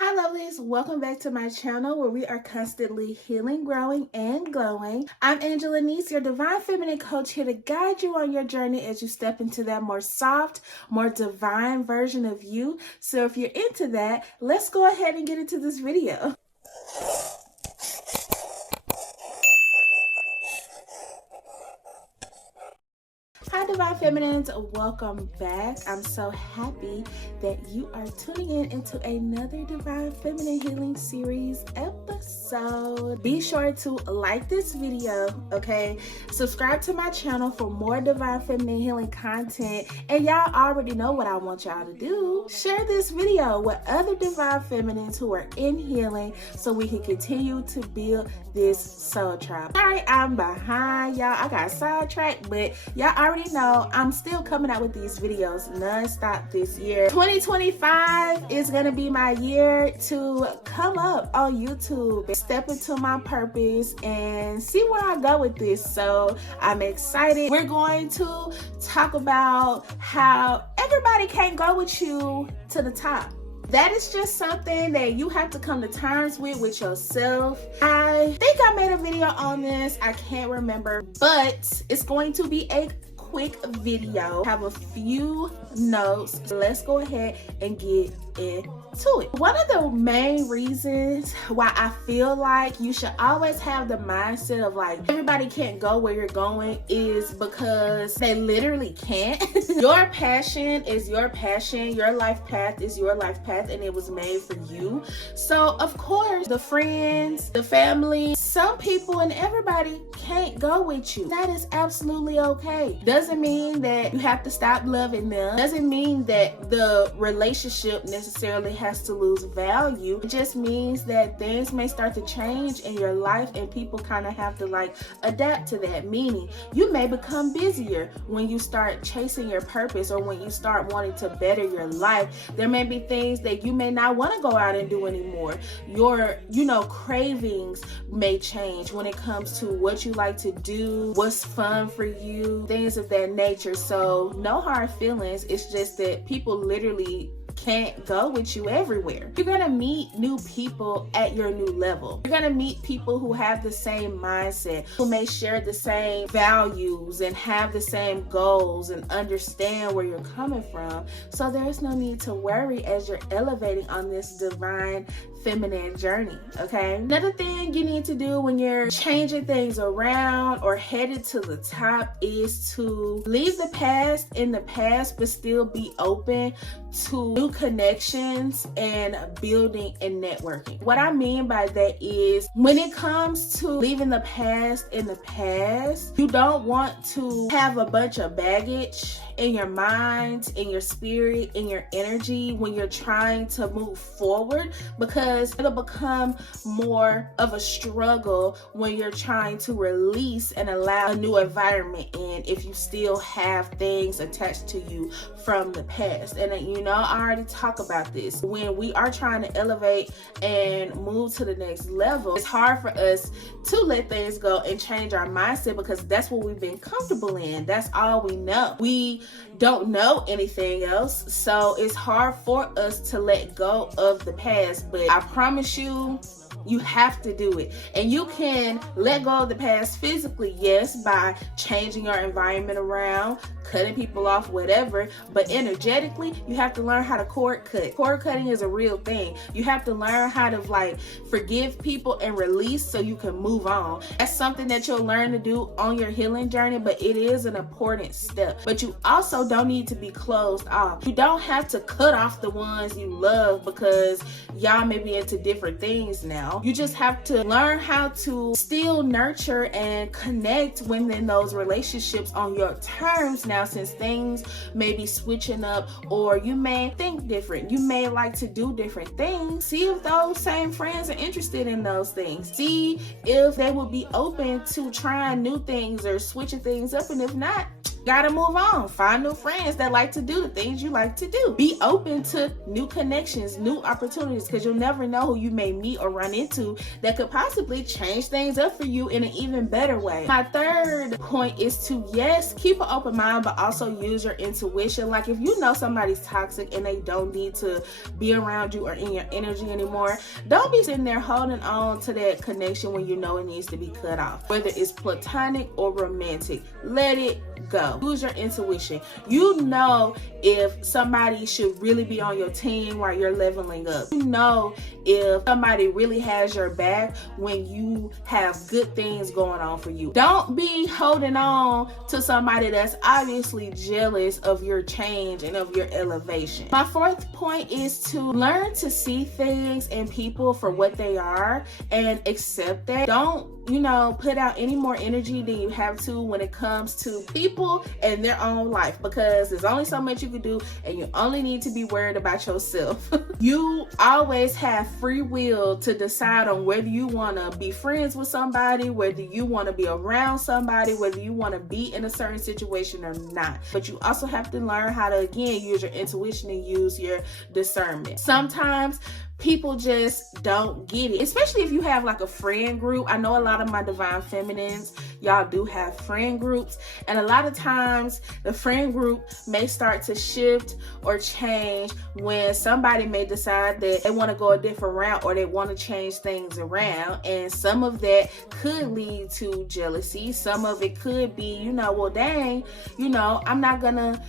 Hi lovelies, welcome back to my channel where we are constantly healing, growing, and glowing. I'm Angel.lenise, your divine feminine coach, here to guide you on your journey as you step into that more soft, more divine version of you. So if you're into that, let's go ahead and get into this video. Hi Divine Feminines, welcome back. I'm so happy that you are tuning into another Divine Feminine Healing Series episode. Be sure to like this video, okay? Subscribe to my channel for more Divine Feminine Healing content. And y'all already know what I want y'all to do. Share this video with other Divine Feminines who are in healing so we can continue to build this soul tribe. Sorry, I'm behind y'all. I got sidetracked, but y'all already know I'm still coming out with these videos non-stop this year. 2025 is gonna be my year to come up on YouTube, step into my purpose, and see where I go with this. So I'm excited. We're going to talk about how everybody can't go with you to the top. That is just something that you have to come to terms with yourself. I think I made a video on this. I can't remember, but it's going to be a quick video. I have a few notes. Let's go ahead and get into it. One of the main reasons why I feel like you should always have the mindset of like everybody can't go where you're going is because they literally can't. Your passion is your passion. Your life path is your life path, and it was made for you. So of course the friends, the family, some people and everybody can't go with you. That is absolutely okay. Doesn't mean that you have to stop loving them. Doesn't mean that the relationship necessarily has to lose value. It just means that things may start to change in your life and people kind of have to like adapt to that. Meaning you may become busier when you start chasing your purpose or when you start wanting to better your life. There may be things that you may not want to go out and do anymore. Your cravings may change when it comes to what you like to do, what's fun for you, things of that nature. So no hard feelings. It's just that people literally can't go with you everywhere. You're gonna meet new people at your new level. You're gonna meet people who have the same mindset, who may share the same values and have the same goals and understand where you're coming from. So there's no need to worry as you're elevating on this divine feminine journey, okay? Another thing you need to do when you're changing things around or headed to the top is to leave the past in the past, but still be open to new connections and building and networking. What I mean by that is when it comes to leaving the past in the past, you don't want to have a bunch of baggage in your mind, in your spirit, in your energy when you're trying to move forward, because it'll become more of a struggle when you're trying to release and allow a new environment in if you still have things attached to you from the past. And I already talk about this. When we are trying to elevate and move to the next level, it's hard for us to let things go and change our mindset because that's what we've been comfortable in. That's all we know. We don't know anything else. So it's hard for us to let go of the past. But I promise you, you have to do it. And you can let go of the past physically, yes, by changing your environment around, cutting people off, whatever. But energetically, you have to learn how to cord cut. Cord cutting is a real thing. You have to learn how to like forgive people and release so you can move on. That's something that you'll learn to do on your healing journey, but it is an important step. But you also don't need to be closed off. You don't have to cut off the ones you love because y'all may be into different things now. You just have to learn how to still nurture and connect within those relationships on your terms now, since things may be switching up or you may think different. You may like to do different things. See if those same friends are interested in those things. See if they will be open to trying new things or switching things up. And if not, Gotta move on. Find new friends that like to do the things you like to do. Be open to new connections, new opportunities, because you'll never know who you may meet or run into that could possibly change things up for you in an even better way. My third point is to, yes, keep an open mind, but also use your intuition. Like if you know somebody's toxic and they don't need to be around you or in your energy anymore, don't be sitting there holding on to that connection when you know it needs to be cut off. Whether it's platonic or romantic, let it go. Use your intuition. You know if somebody should really be on your team while you're leveling up. You know if somebody really has your back when you have good things going on for you. Don't be holding on to somebody that's obviously jealous of your change and of your elevation. My fourth point is to learn to see things and people for what they are and accept that. Don't, put out any more energy than you have to when it comes to people and their own life, because there's only so much you can do and you only need to be worried about yourself. You always have free will to decide on whether you want to be friends with somebody, whether you want to be around somebody, whether you want to be in a certain situation or not. But you also have to learn how to, again, use your intuition and use your discernment. Sometimes people just don't get it, especially if you have like a friend group. I know a lot of my divine feminines, y'all do have friend groups, and a lot of times the friend group may start to shift or change when somebody may decide that they want to go a different route or they want to change things around, and some of that could lead to jealousy. Some of it could be, well, dang, I'm not gonna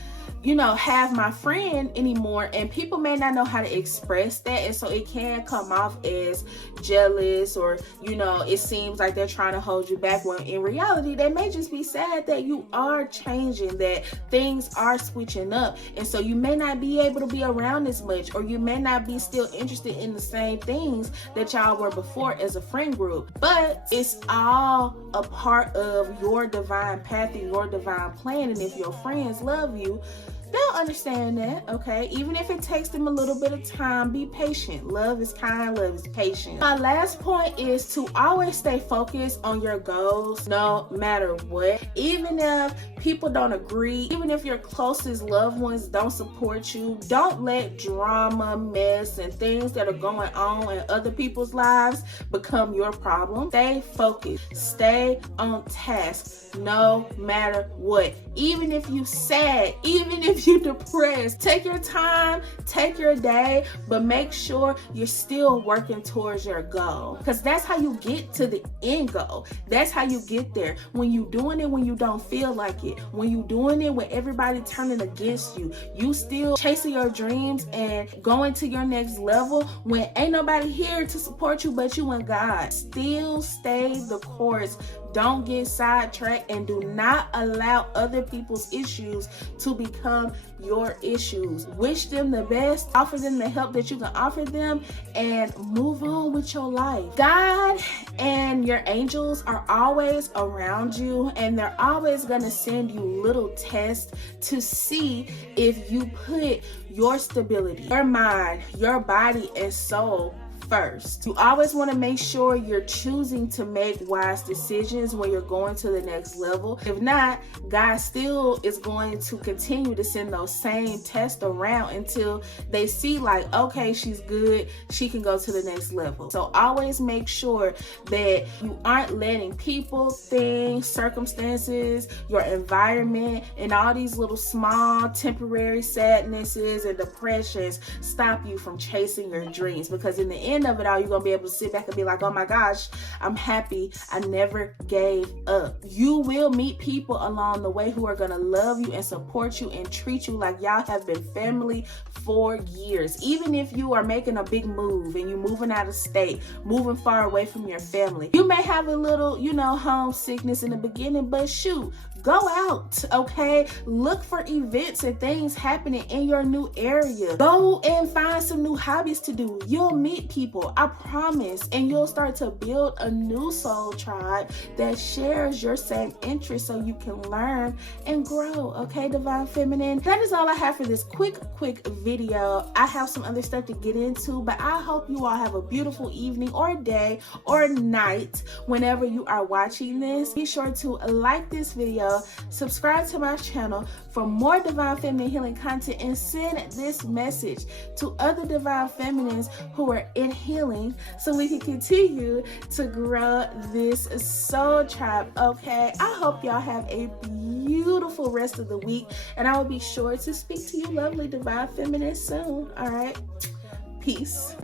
have my friend anymore, and people may not know how to express that, and so it can come off as jealous, or it seems like they're trying to hold you back, when in reality they may just be sad that you are changing, that things are switching up, and so you may not be able to be around as much, or you may not be still interested in the same things that y'all were before as a friend group. But it's all a part of your divine path and your divine plan, and if your friends love you, they'll understand that, okay? Even if it takes them a little bit of time, be patient. Love is kind, love is patient. My last point is to always stay focused on your goals, no matter what. Even if people don't agree, even if your closest loved ones don't support you, don't let drama, mess, and things that are going on in other people's lives become your problem. Stay focused. Stay on task, no matter what. Even if you're sad, even if you're depressed, take your time, take your day, but make sure you're still working towards your goal, because that's how you get to the end goal. That's how you get there. When you doing it when you don't feel like it, when you doing it when everybody turning against you, you still chasing your dreams and going to your next level when ain't nobody here to support you but you and God. Still stay the course. Don't get sidetracked, and do not allow other people's issues to become your issues. Wish them the best, offer them the help that you can offer them, and move on with your life. God and your angels are always around you, and they're always going to send you little tests to see if you put your stability, your mind, your body, and soul first. You always want to make sure you're choosing to make wise decisions when you're going to the next level. If not, God still is going to continue to send those same tests around until they see like, okay, she's good, she can go to the next level. So always make sure that you aren't letting people, things, circumstances, your environment, and all these little small temporary sadnesses and depressions stop you from chasing your dreams, because in the end of it all, you're gonna be able to sit back and be like, oh my gosh, I'm happy I never gave up. You will meet people along the way who are gonna love you and support you and treat you like y'all have been family for years. Even if you are making a big move and you're moving out of state, moving far away from your family, you may have a little, homesickness in the beginning, but shoot, go out, okay? Look for events and things happening in your new area. Go and find some new hobbies to do. You'll meet people people, I promise. And you'll start to build a new soul tribe that shares your same interests so you can learn and grow. Okay, Divine Feminine? That is all I have for this quick video. I have some other stuff to get into, but I hope you all have a beautiful evening or day or night whenever you are watching this. Be sure to like this video, subscribe to my channel for more Divine Feminine healing content, and send this message to other Divine Feminines who are in healing so we can continue to grow this soul tribe. Okay, I hope y'all have a beautiful rest of the week, and I will be sure to speak to you lovely Divine Feminines soon. All right, peace.